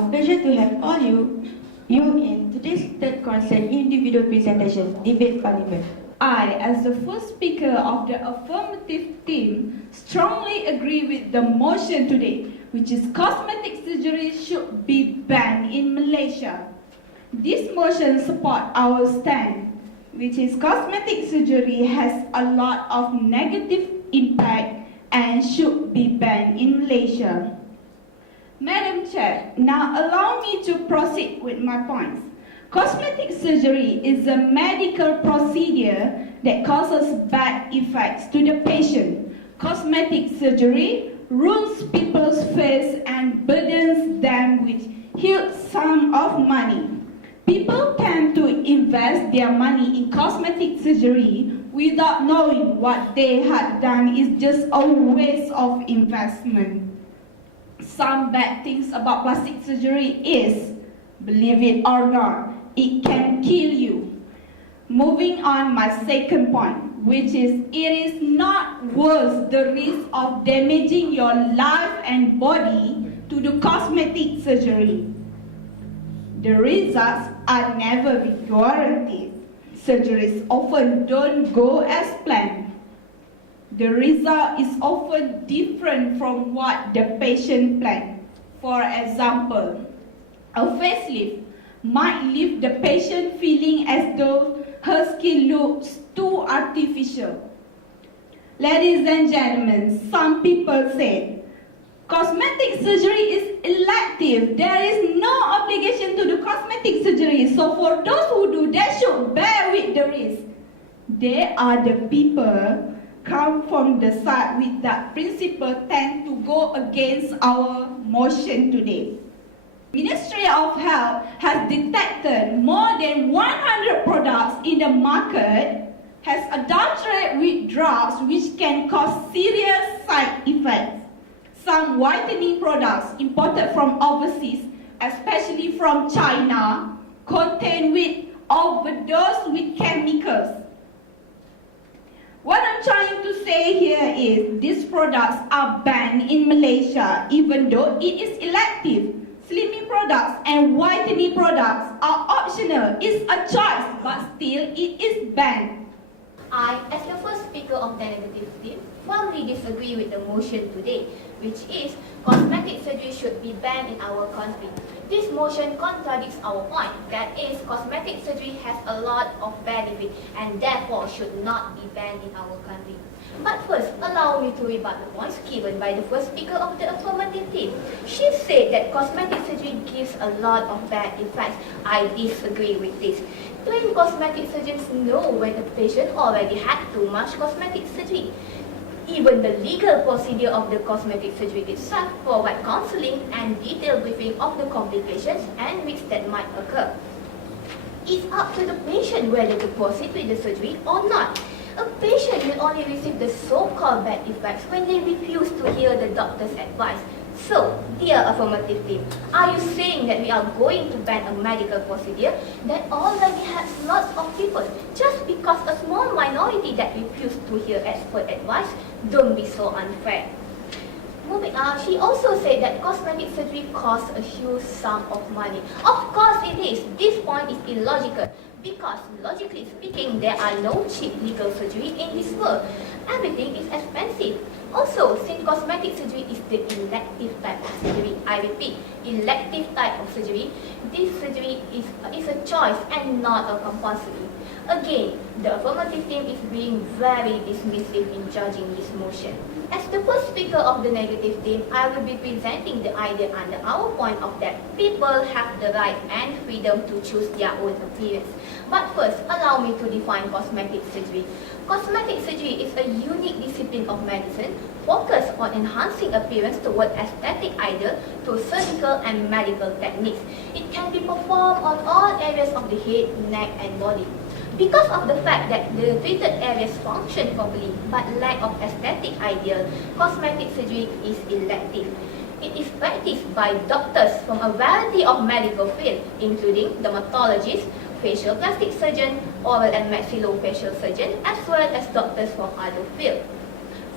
our pleasure to have all you in today's third concert individual presentation, Debate Parliament. I, as the first speaker of the affirmative team, strongly agree with the motion today, which is cosmetic surgery should be banned in Malaysia. This motion supports our stand, which is cosmetic surgery has a lot of negative impact and should be banned in Malaysia. Madam Chair, now allow me to proceed with my points. Cosmetic surgery is a medical procedure that causes bad effects to the patient. Cosmetic surgery ruins people's face and burdens them with huge sum of money. People tend to invest their money in cosmetic surgery without knowing what they had done is just a waste of investment. Some bad things about plastic surgery is, believe it or not, it can kill you. Moving on my second point, which is it is not worth the risk of damaging your life and body to do cosmetic surgery. The results are never guaranteed. Surgeries often don't go as planned. The result is often different from what the patient planned. For example, a facelift might leave the patient feeling as though her skin looks too artificial. Ladies and gentlemen, some people say cosmetic surgery is elective. There is no obligation to do cosmetic surgery. So for those who do, they should bear with the risk. They are the people come from the side with that principle tend to go against our motion today. Ministry of Health has detected more than 100 products in the market has adulterated with drugs which can cause serious side effects. Some whitening products imported from overseas, especially from China, contain with overdose with chemicals. What I'm trying to say here is these products are banned in Malaysia even though it is elective. Slimming products and whitening products are optional. It's a choice, but still it is banned. I, as the first speaker of the negative team, firmly disagree with the motion today, which is cosmetic surgery should be banned in our country. This motion contradicts our point, that is, cosmetic surgery has a lot of benefit and therefore should not be banned in our country. But first, allow me to rebut the points given by the first speaker of the affirmative team. She said that cosmetic surgery gives a lot of bad effects. I disagree with this. Trained cosmetic surgeons know when a patient already had too much cosmetic surgery. Even the legal procedure of the cosmetic surgery itself provide counseling and detailed briefing of the complications and risks that might occur. It's up to the patient whether to proceed with the surgery or not. A patient will only receive the so-called bad effects when they refuse to hear the doctor's advice. So, dear affirmative team, are you saying that we are going to ban a medical procedure that already has lots of people just because a small minority that refuse to hear expert advice? Don't be so unfair. Moving on, she also said that cosmetic surgery costs a huge sum of money. Of course it is. This point is illogical because, logically speaking, there are no cheap legal surgery in this world. Everything is expensive. Also, since cosmetic surgery is the elective type of surgery, I repeat, elective type of surgery, this surgery is a choice and not a compulsory. Again, the affirmative team is being very dismissive in judging this motion. As the first speaker of the negative team, I will be presenting the idea under our point of that people have the right and freedom to choose their own appearance. But first, allow me to define cosmetic surgery. Cosmetic surgery is a unique discipline of medicine focused on enhancing appearance toward aesthetic ideal through surgical and medical techniques. It can be performed on all areas of the head, neck, and body. Because of the fact that the treated areas function properly but lack of aesthetic ideal, cosmetic surgery is elective. It is practiced by doctors from a variety of medical fields, including dermatologists, facial plastic surgeon, oral and maxillofacial surgeon, as well as doctors from other fields.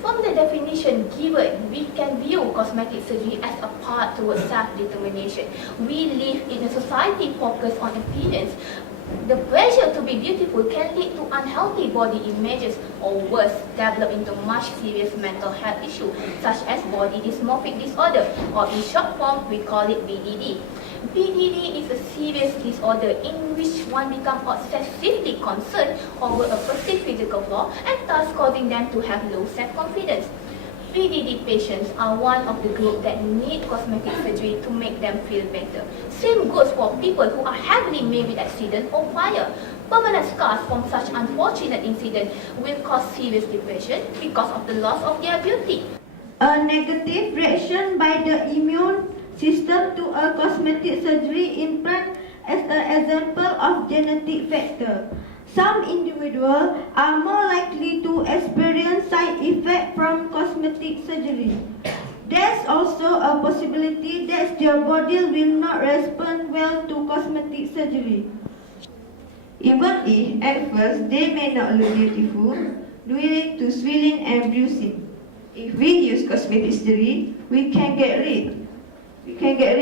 From the definition given, we can view cosmetic surgery as a path towards self-determination. We live in a society focused on appearance. The pressure to be beautiful can lead to unhealthy body images, or worse, develop into much serious mental health issues such as body dysmorphic disorder, or in short form we call it BDD. BDD is a serious disorder in which one becomes obsessively concerned over a perceived physical flaw and thus causing them to have low self-confidence. BDD patients are one of the group that need cosmetic surgery to make them feel better. Same goes for people who are heavily maimed with accident or fire. Permanent scars from such unfortunate incident will cause serious depression because of the loss of their beauty. A negative reaction by the immune system to a cosmetic surgery implant as an example of genetic factor. Some individuals are more likely to experience side effects from cosmetic surgery. There's also a possibility that their body will not respond well to cosmetic surgery. Even if at first they may not look beautiful, due to swelling and bruising. If we use cosmetic surgery, we can get rid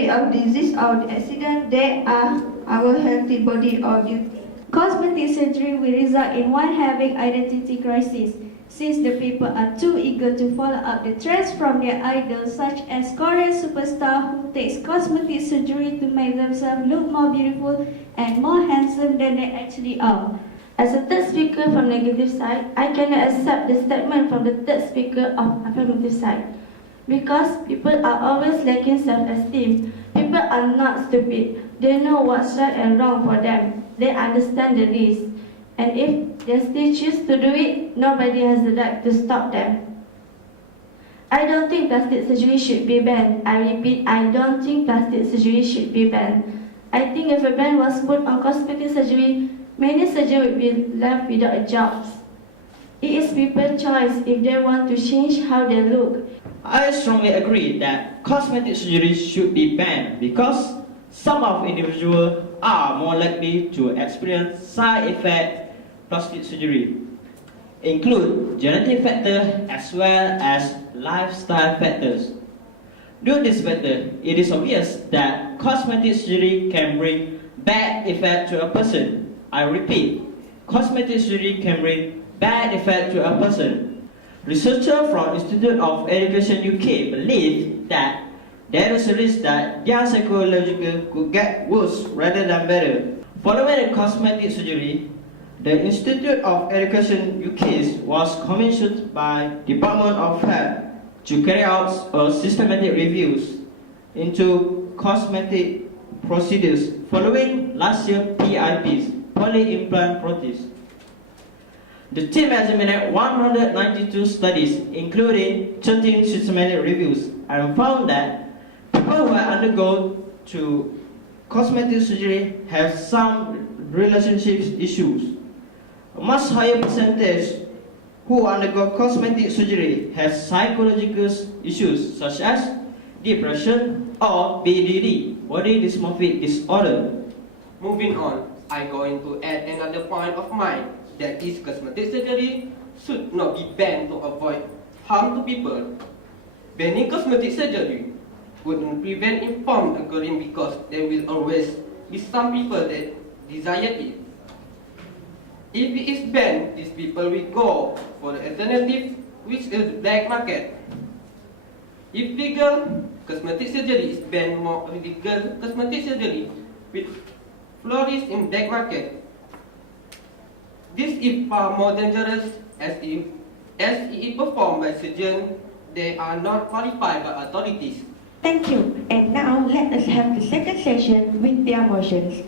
of disease or the accident that are our healthy body or beauty. Cosmetic surgery will result in one having identity crisis, since the people are too eager to follow up the trends from their idols, such as Korean superstar who takes cosmetic surgery to make themselves look more beautiful and more handsome than they actually are. As a third speaker from negative side, I cannot accept the statement from the third speaker of affirmative side. Because people are always lacking self-esteem. People are not stupid. They know what's right and wrong for them. They understand the risk. And if they still choose to do it, nobody has the right to stop them. I don't think plastic surgery should be banned. I repeat, I don't think plastic surgery should be banned. I think if a ban was put on cosmetic surgery, many surgeons would be left without jobs. It is people's choice if they want to change how they look. I strongly agree that cosmetic surgery should be banned because some of individuals are more likely to experience side effects plastic surgery, include genetic factors as well as lifestyle factors. Due to this factor, it is obvious that cosmetic surgery can bring bad effects to a person. I repeat, cosmetic surgery can bring bad effects to a person. Researchers from Institute of Education UK believe that there is a risk that their psychological could get worse rather than better. Following the cosmetic surgery, the Institute of Education UK was commissioned by Department of Health to carry out a systematic reviews into cosmetic procedures following last year's PIPs, poly-implant prosthesis. The team examined 192 studies, including 13 systematic reviews, and found that people who undergo to cosmetic surgery have some relationship issues. A much higher percentage who undergo cosmetic surgery have psychological issues such as depression or BDD, body dysmorphic disorder. Moving on, I'm going to add another point of mine, that is cosmetic surgery should not be banned to avoid harm to people. Banning cosmetic surgery would prevent informed occurring because there will always be some people that desire it. If it is banned, these people will go for the alternative, which is the black market. If legal cosmetic surgery is banned, more illegal cosmetic surgery will flourish in black market. This is far more dangerous as it is performed by surgeons that are not qualified by authorities. Thank you. And now let us have the second session with their motions.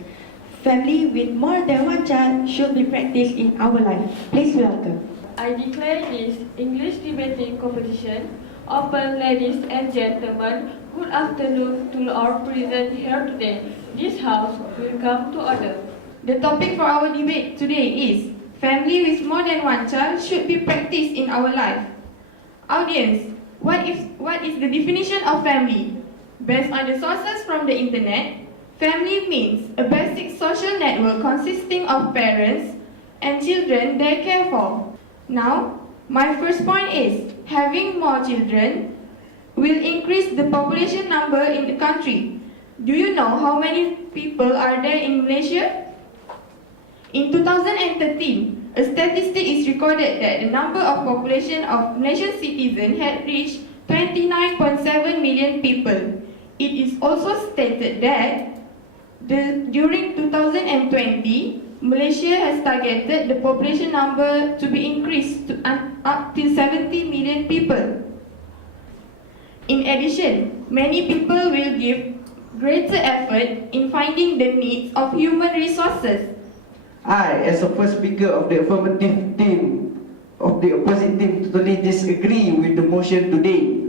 Family with more than one child should be practiced in our life. Please welcome. I declare this English debating competition open. Ladies and gentlemen, good afternoon to all present here today. This house will come to order. The topic for our debate today is family with more than one child should be practiced in our life. Audience, what is the definition of family? Based on the sources from the internet, family means a basic social network consisting of parents and children they care for. Now, my first point is, having more children will increase the population number in the country. Do you know how many people are there in Malaysia? In 2013, a statistic is recorded that the number of population of Malaysian citizens had reached 29.7 million people. It is also stated that during 2020, Malaysia has targeted the population number to be increased to up to 70 million people. In addition, many people will give greater effort in finding the needs of human resources. I, as a first speaker of the affirmative team of the opposite team, totally disagree with the motion today.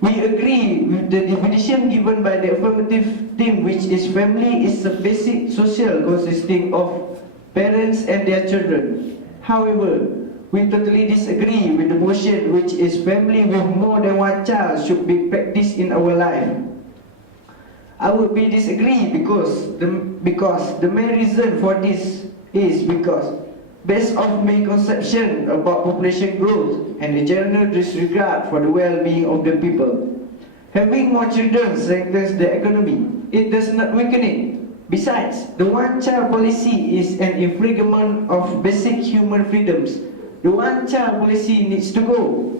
We agree with the definition given by the affirmative team, which is family is a basic social consisting of parents and their children. However, we totally disagree with the motion, which is family with more than one child should be practiced in our life. I would be disagree because the main reason for this is because based on my conception about population growth and the general disregard for the well-being of the people. Having more children strengthens the economy. It does not weaken it. Besides, the one-child policy is an infringement of basic human freedoms. The one-child policy needs to go.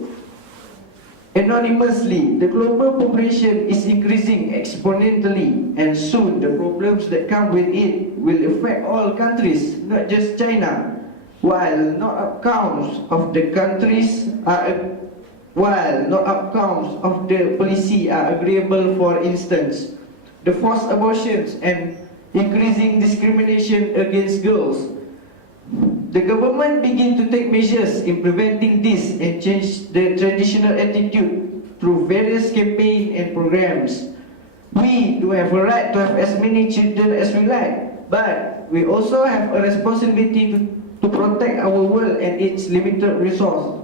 Anonymously, the global population is increasing exponentially, and soon the problems that come with it will affect all countries, not just China. While not outcomes of the policy are agreeable, for instance, the forced abortions and increasing discrimination against girls. The government begin to take measures in preventing this and change the traditional attitude through various campaigns and programs. We do have a right to have as many children as we like, but we also have a responsibility to protect our world and its limited resource.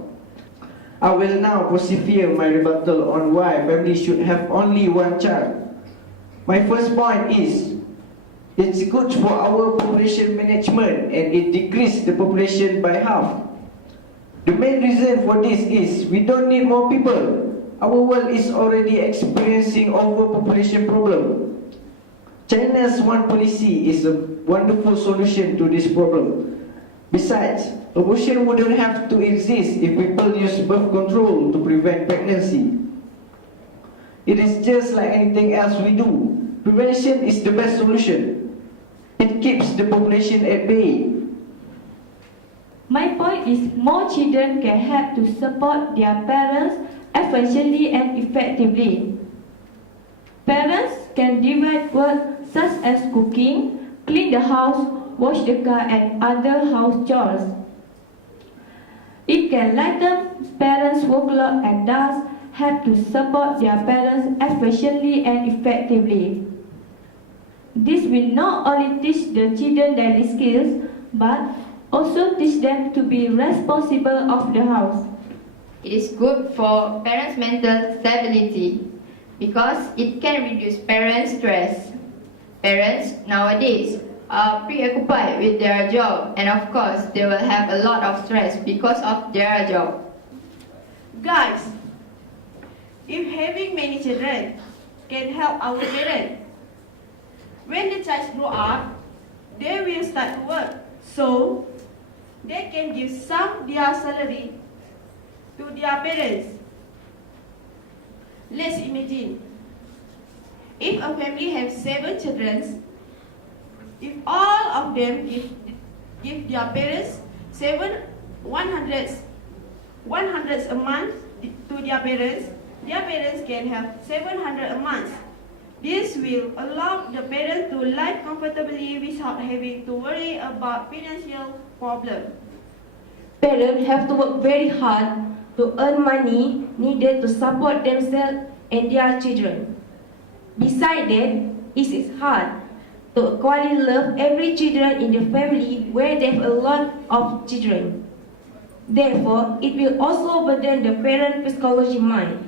I will now persevere my rebuttal on why families should have only one child. My first point is, it's good for our population management and it decreases the population by half. The main reason for this is we don't need more people. Our world is already experiencing overpopulation problem. China's one policy is a wonderful solution to this problem. Besides, abortion wouldn't have to exist if people use birth control to prevent pregnancy. It is just like anything else we do. Prevention is the best solution. It keeps the population at bay. My point is more children can help to support their parents efficiently and effectively. Parents can divide work such as cooking, clean the house, wash the car and other house chores. It can lighten parents' workload and thus help to support their parents efficiently and effectively. This will not only teach the children daily skills, but also teach them to be responsible of the house. It is good for parents' mental stability because it can reduce parents' stress. Parents nowadays are preoccupied with their job and of course they will have a lot of stress because of their job. Guys, if having many children can help our parents, when the child grow up, they will start to work, so they can give some their salary to their parents. Let's imagine, if a family has 7 children, if all of them give their parents 100 a month to their parents can have 700 a month. This will allow the parents to live comfortably without having to worry about financial problems. Parents have to work very hard to earn money needed to support themselves and their children. Besides that, it is hard to equally love every children in the family where they have a lot of children. Therefore, it will also burden the parent psychology mind.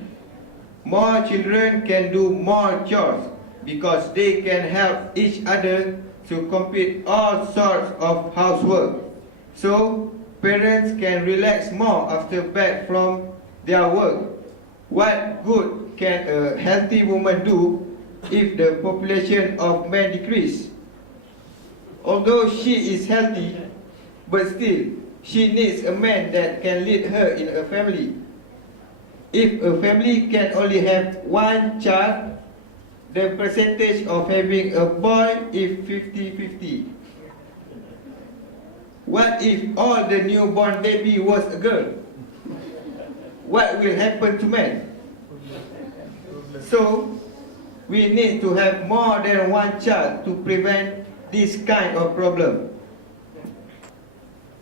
More children can do more chores because they can help each other to complete all sorts of housework. So, parents can relax more after back from their work. What good can a healthy woman do if the population of men decrease? Although she is healthy, but still, she needs a man that can lead her in a family. If a family can only have one child, the percentage of having a boy is 50-50. What if all the newborn baby was a girl? What will happen to men? So, we need to have more than one child to prevent this kind of problem.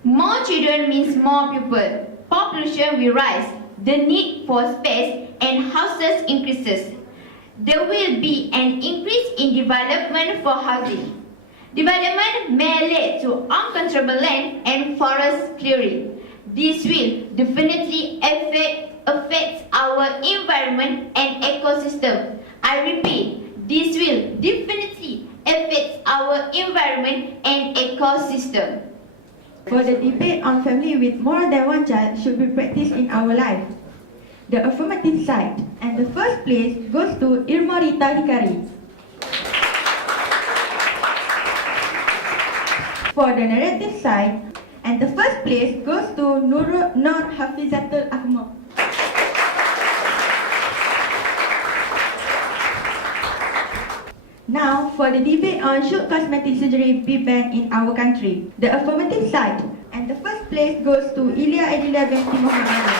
More children means more people. Population will rise. The need for space and houses increases. There will be an increase in development for housing. Development may lead to uncontrollable land and forest clearing. This will definitely affect our environment and ecosystem. I repeat, this will definitely affect our environment and ecosystem. For the debate on family with more than one child should be practiced in our life. The affirmative side, and the first place goes to Irma Rita Hikari. For the narrative side, and the first place goes to Nur Hafizatul Ahmad. Now, for the debate on should cosmetic surgery be banned in our country, the affirmative side, and the first place goes to Ilya Adila binti Muhammad.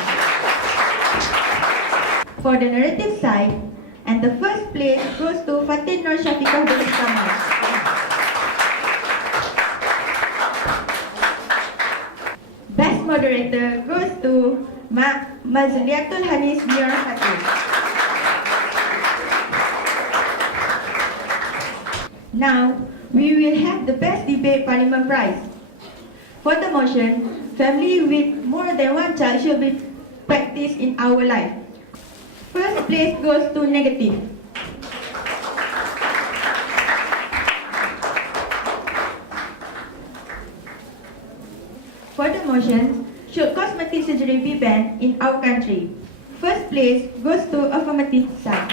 For the narrative side, and the first place goes to Fatin Nur Syafiqah binti Kamal. Best moderator goes to Mazliatul Hanis Biar Fatih. Now, we will have the Best Debate Parliament Prize. For the motion, family with more than one child should be practiced in our life. First place goes to negative. For the motion, should cosmetic surgery be banned in our country? First place goes to affirmative side.